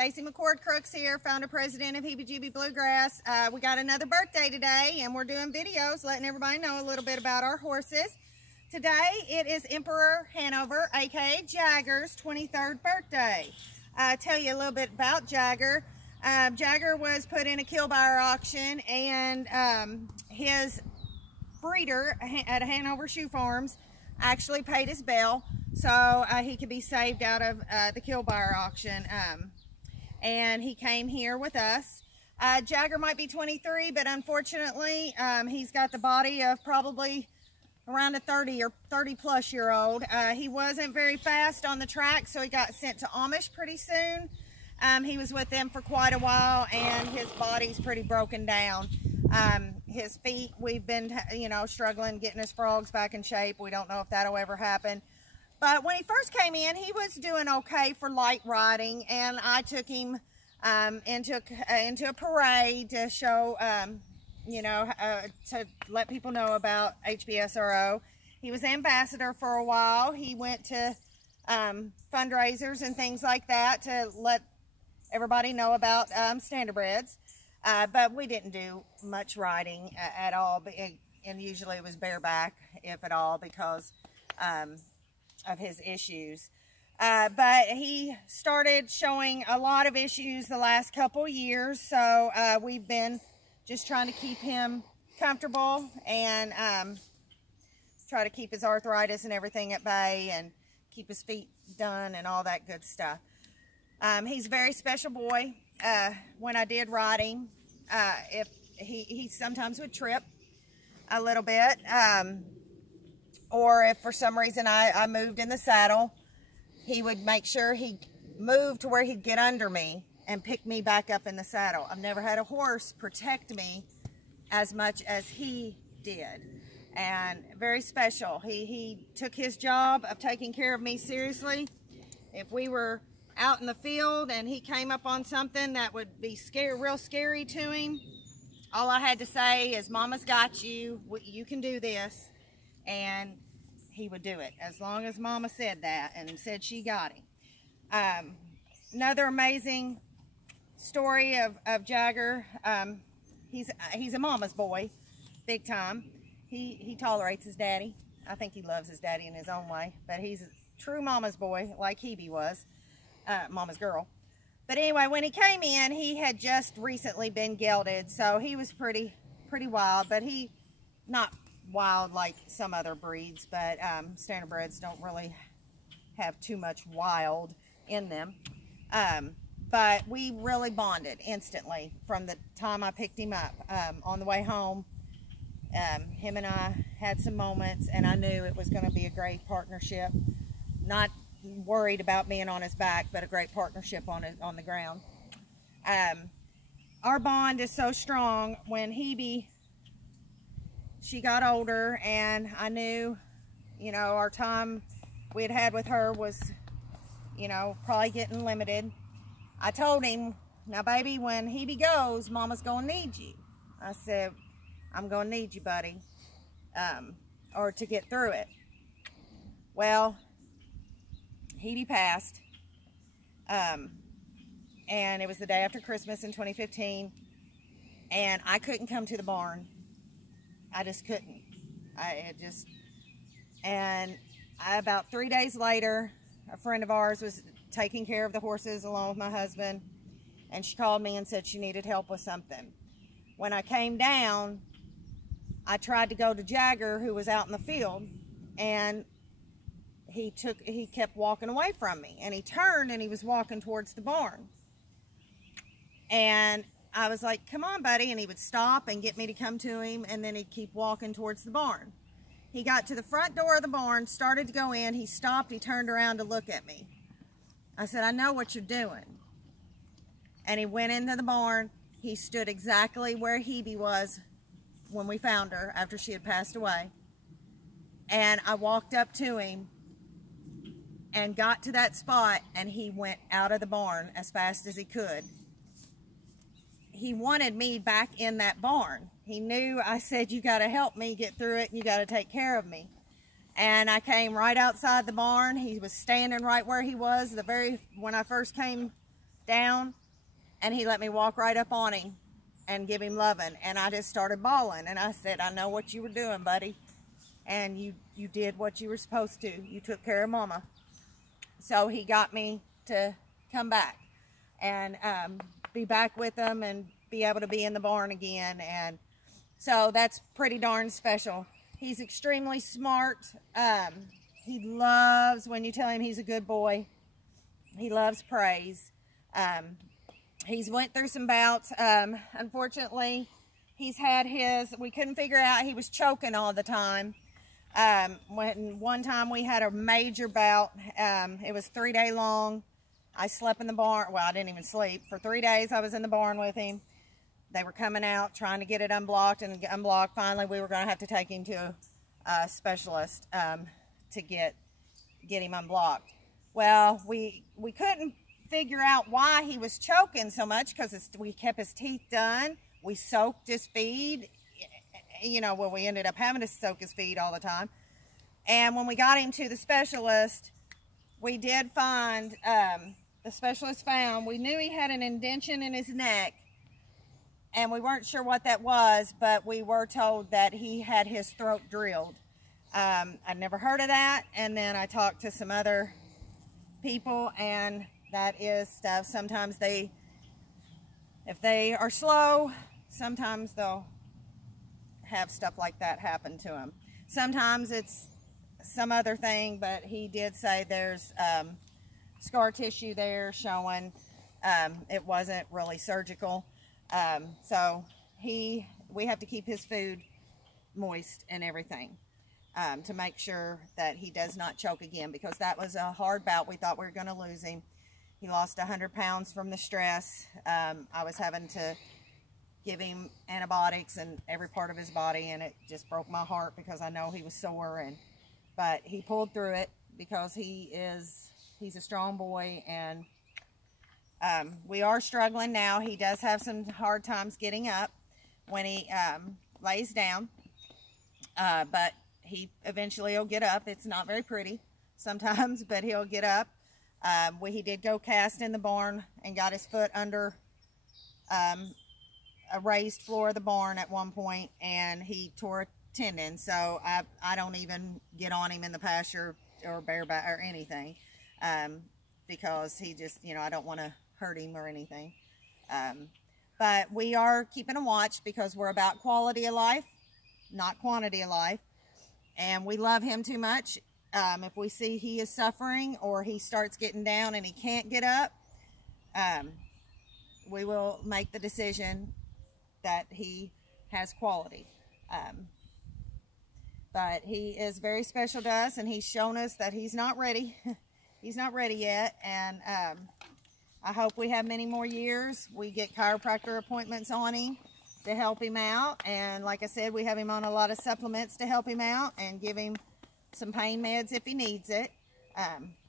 Stacy McCord Crooks here, founder president of Heebie Jeebie Bluegrass. We got another birthday today, and we're doing videos letting everybody know a little bit about our horses. Today it is Emperor Hanover, aka Jagger's 23rd birthday. I'll tell you a little bit about Jagger. Jagger was put in a kill buyer auction, and his breeder at Hanover Shoe Farms actually paid his bail so he could be saved out of the kill buyer auction, and he came here with us. Jagger might be 23, but unfortunately he's got the body of probably around a 30 or 30 plus year old. He wasn't very fast on the track, so he got sent to Amish pretty soon. He was with them for quite a while, and his body's pretty broken down. His feet, we've been, struggling getting his frogs back in shape. We don't know if that'll ever happen. But when he first came in, he was doing okay for light riding, and I took him into a parade to show, to let people know about HBSRO. He was ambassador for a while. He went to fundraisers and things like that to let everybody know about standardbreds. But we didn't do much riding at all, and usually it was bareback, if at all, because of his issues. But he started showing a lot of issues the last couple years, so we've been just trying to keep him comfortable and try to keep his arthritis and everything at bay and keep his feet done and all that good stuff. He's a very special boy. When I did ride him, if he sometimes would trip a little bit, or if for some reason I moved in the saddle, he would make sure he moved to where he'd get under me and pick me back up in the saddle. I've never had a horse protect me as much as he did, and very special. He took his job of taking care of me seriously. If we were out in the field and he came up on something that would be real scary to him, all I had to say is, "Mama's got you, you can do this," and he would do it as long as Mama said that and said she got him. Another amazing story of Jagger. He's a mama's boy, big time. He tolerates his daddy. I think he loves his daddy in his own way, but he's a true mama's boy, like Hebe was. Mama's girl. But anyway, when he came in, he had just recently been gelded, so he was pretty wild, but he not wild like some other breeds, but standardbreds don't really have too much wild in them. But we really bonded instantly from the time I picked him up. On the way home, him and I had some moments, and I knew it was going to be a great partnership. Not worried about being on his back, but a great partnership on the ground. Our bond is so strong. When Hebe, she got older, and I knew, our time we had with her was, probably getting limited. I told him, "Now baby, when Hebe goes, Mama's gonna need you." I said, "I'm gonna need you, buddy, or to get through it." Well, Hebe passed, and it was the day after Christmas in 2015, and I couldn't come to the barn. I just couldn't. About 3 days later, a friend of ours was taking care of the horses along with my husband, and she called me and said she needed help with something. When I came down, I tried to go to Jagger, who was out in the field, and he kept walking away from me, and he turned and he was walking towards the barn, and I was like, "Come on, buddy," and he would stop and get me to come to him, and then he'd keep walking towards the barn. He got to the front door of the barn, started to go in, he stopped, he turned around to look at me. I said, "I know what you're doing." And he went into the barn. He stood exactly where Hebe was when we found her after she had passed away, and I walked up to him and got to that spot, and he went out of the barn as fast as he could. He wanted me back in that barn. He knew I said, "You got to help me get through it, and you got to take care of me." And I came right outside the barn. He was standing right where he was when I first came down, and he let me walk right up on him and give him loving. And I just started bawling, and I said, I know what you were doing, buddy. And you did what you were supposed to. You took care of Mama. So he got me to come back and be back with him and be able to be in the barn again. And so that's pretty darn special. He's extremely smart. He loves when you tell him he's a good boy. He loves praise. He's went through some bouts. Unfortunately, he's had we couldn't figure out, he was choking all the time. One time we had a major bout. It was 3-day long. I slept in the barn. Well, I didn't even sleep. For 3 days I was in the barn with him. They were coming out trying to get it unblocked and unblocked. Finally, we were going to have to take him to a specialist to get him unblocked. Well, we couldn't figure out why he was choking so much, because we kept his teeth done. We soaked his feed. You know, well, we ended up having to soak his feed all the time. And when we got him to the specialist, we did find, the specialist found, we knew he had an indentation in his neck, and we weren't sure what that was, but we were told that he had his throat drilled. I'd never heard of that, and then I talked to some other people, and that is stuff. Sometimes if they are slow, sometimes they'll have stuff like that happen to him. Sometimes it's some other thing, but he did say there's scar tissue there showing it wasn't really surgical. So we have to keep his food moist and everything to make sure that he does not choke again, because that was a hard bout. We thought we were going to lose him. He lost 100 pounds from the stress. I was having to give him antibiotics in every part of his body, and it just broke my heart because I know he was sore. But he pulled through it because he's a strong boy, and we are struggling now. He does have some hard times getting up when he lays down, but he eventually will get up. It's not very pretty sometimes, but he'll get up. He did go cast in the barn and got his foot under a raised floor of the barn at one point, and he tore a tendon. So I don't even get on him in the pasture or bareback or anything, because he just, you know, I don't want to hurt him or anything. But we are keeping a watch because we're about quality of life, not quantity of life. And we love him too much. If we see he is suffering or he starts getting down and he can't get up, we will make the decision that he has quality. But he is very special to us, and he's shown us that he's not ready. He's not ready yet, and I hope we have many more years. We get chiropractor appointments on him to help him out, and like I said, we have him on a lot of supplements to help him out and give him some pain meds if he needs it.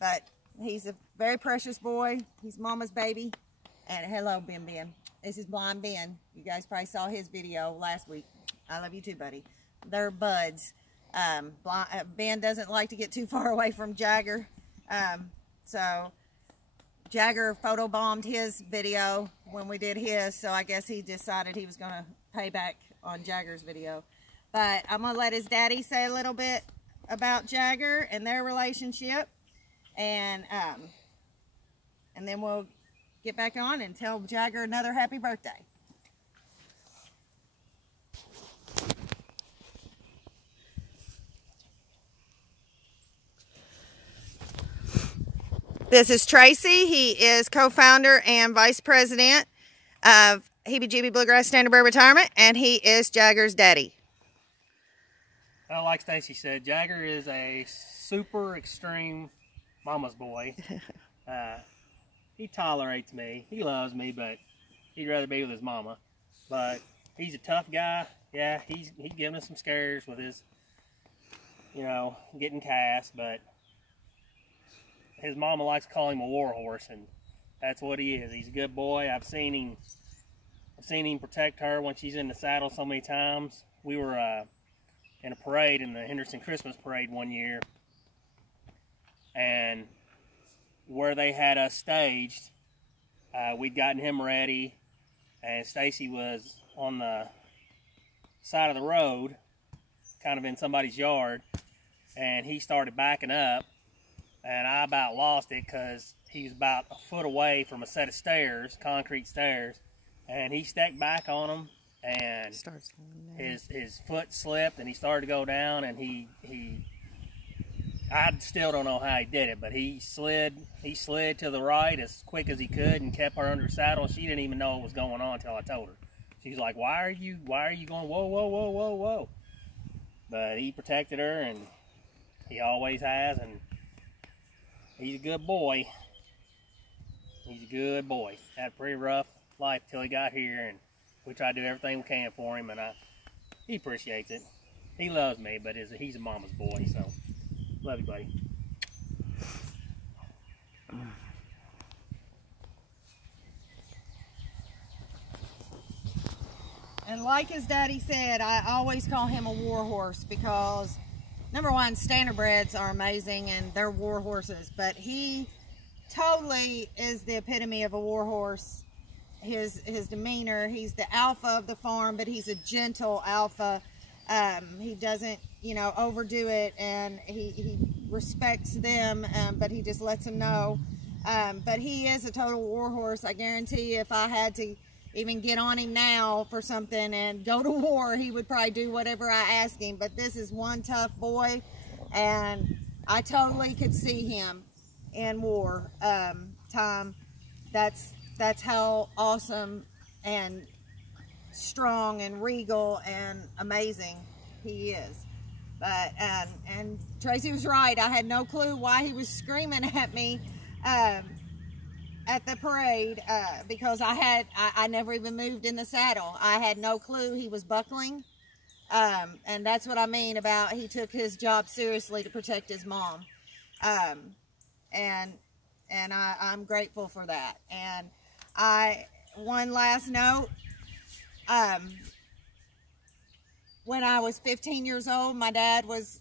But he's a very precious boy. He's Mama's baby. And hello, Ben. This is Blind Ben. You guys probably saw his video last week. I love you too, buddy. They're buds. Ben doesn't like to get too far away from Jagger. So Jagger photobombed his video when we did his, so I guess he decided he was going to pay back on Jagger's video. But I'm going to let his daddy say a little bit about Jagger and their relationship, and then we'll get back on and tell Jagger another happy birthday. This is Tracy. He is co-founder and vice president of Heebie Jeebie Bluegrass Standard Bear Retirement, and he is Jagger's daddy. Well, like Stacy said, Jagger is a super extreme mama's boy. He tolerates me. He loves me, but he'd rather be with his mama. But he's a tough guy. Yeah, he's giving us some scares with his, you know, getting cast, but his mama likes to call him a war horse, and that's what he is. He's a good boy. I've seen him protect her when she's in the saddle so many times. We were in a parade, in the Henderson Christmas parade one year, and where they had us staged, we'd gotten him ready, and Stacy was on the side of the road, kind of in somebody's yard, and he started backing up, and I about lost it because he was about a foot away from a set of stairs, concrete stairs, and he stepped back on them, and his foot slipped, and he started to go down, and I still don't know how he did it, but he slid to the right as quick as he could and kept her under saddle. She didn't even know what was going on until I told her. She's like, why are you going, whoa, whoa, whoa, whoa, whoa? But he protected her, and he always has, and he's a good boy. He's a good boy. Had a pretty rough life till he got here, and we try to do everything we can for him, and he appreciates it. He loves me, but he's a mama's boy, so love you, buddy. And like his daddy said, I always call him a war horse because, number one, standardbreds are amazing and they're war horses, but he totally is the epitome of a war horse. His demeanor, he's the alpha of the farm, but he's a gentle alpha. He doesn't, overdo it, and he respects them, but he just lets them know. But he is a total war horse. I guarantee if I had to even get on him now for something and go to war, he would probably do whatever I ask him. But this is one tough boy, and I totally could see him in war time. That's how awesome and strong and regal and amazing he is. But and Tracy was right. I had no clue why he was screaming at me at the parade because I never even moved in the saddle. I had no clue he was buckling, and that's what I mean about he took his job seriously to protect his mom, and I'm grateful for that. And one last note. When I was 15 years old, my dad was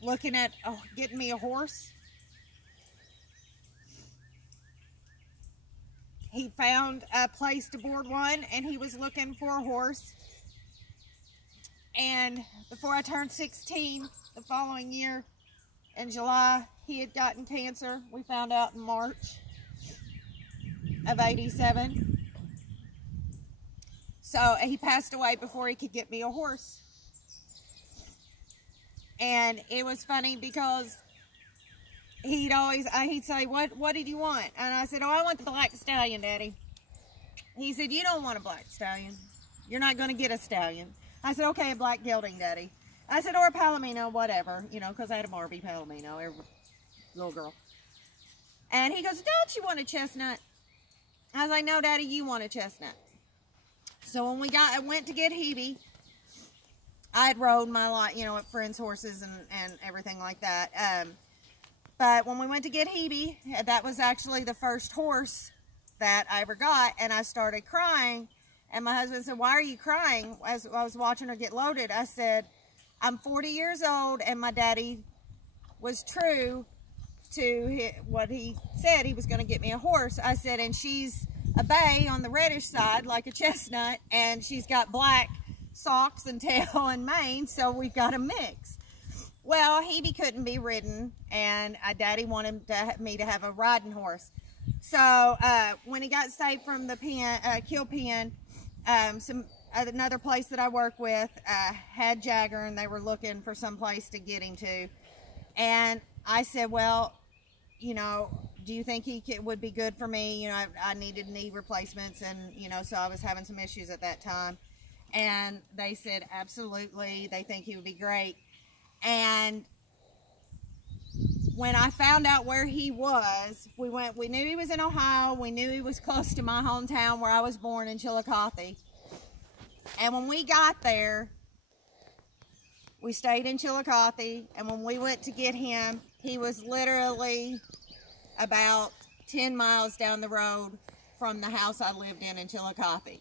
looking at getting me a horse. He found a place to board one, and he was looking for a horse. And before I turned 16, the following year, in July, he had gotten cancer. We found out in March of '87. So he passed away before he could get me a horse. And it was funny because he'd say, what did you want? And I said, I want the black stallion, Daddy. He said, you don't want a black stallion. You're not going to get a stallion. I said, okay, a black gelding, Daddy. I said, or a palomino, whatever, because I had a Barbie palomino, every little girl. And he goes, don't you want a chestnut? I was like, no, Daddy, you want a chestnut. So when I went to get Hebe, I had rode my lot, at friends' horses and everything like that. But when we went to get Hebe, that was actually the first horse that I ever got, and I started crying. And my husband said, why are you crying? As I was watching her get loaded, I said, I'm 40 years old, and my daddy was true to what he said. He was going to get me a horse. I said, and she's a bay on the reddish side, like a chestnut, and she's got black socks and tail and mane, so we've got a mix. Well, Hebe couldn't be ridden, and Daddy wanted me to have a riding horse. So when he got saved from the kill pen, another place that I work with had Jagger, and they were looking for some place to get him to. And I said, well, do you think he would be good for me? I needed knee replacements, and, so I was having some issues at that time. And they said, absolutely, they think he would be great. And when I found out where he was, we knew he was in Ohio. We knew he was close to my hometown where I was born in Chillicothe. And when we got there, we stayed in Chillicothe. And when we went to get him, he was literally about 10 miles down the road from the house I lived in Chillicothe.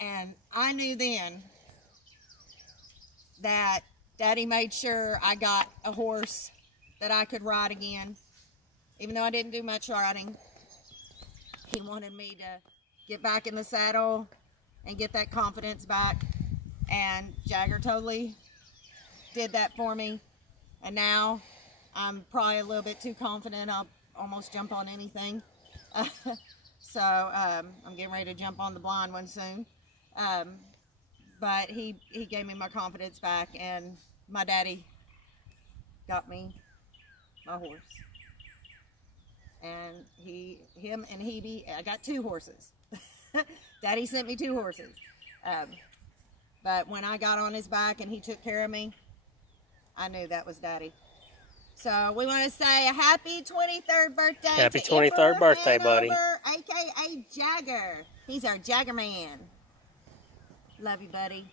And I knew then that Daddy made sure I got a horse that I could ride again. even though I didn't do much riding. He wanted me to get back in the saddle and get that confidence back. And Jagger totally did that for me. And now I'm probably a little bit too confident. I'll almost jump on anything. So I'm getting ready to jump on the blind one soon. But he gave me my confidence back, and my daddy got me my horse. And him and Hebe, I got 2 horses. Daddy sent me 2 horses. But when I got on his back and he took care of me, I knew that was Daddy. So we want to say a happy 23rd birthday. Happy 23rd birthday, buddy. Hanover, a.k.a. Jagger. He's our Jagger man. Love you, buddy.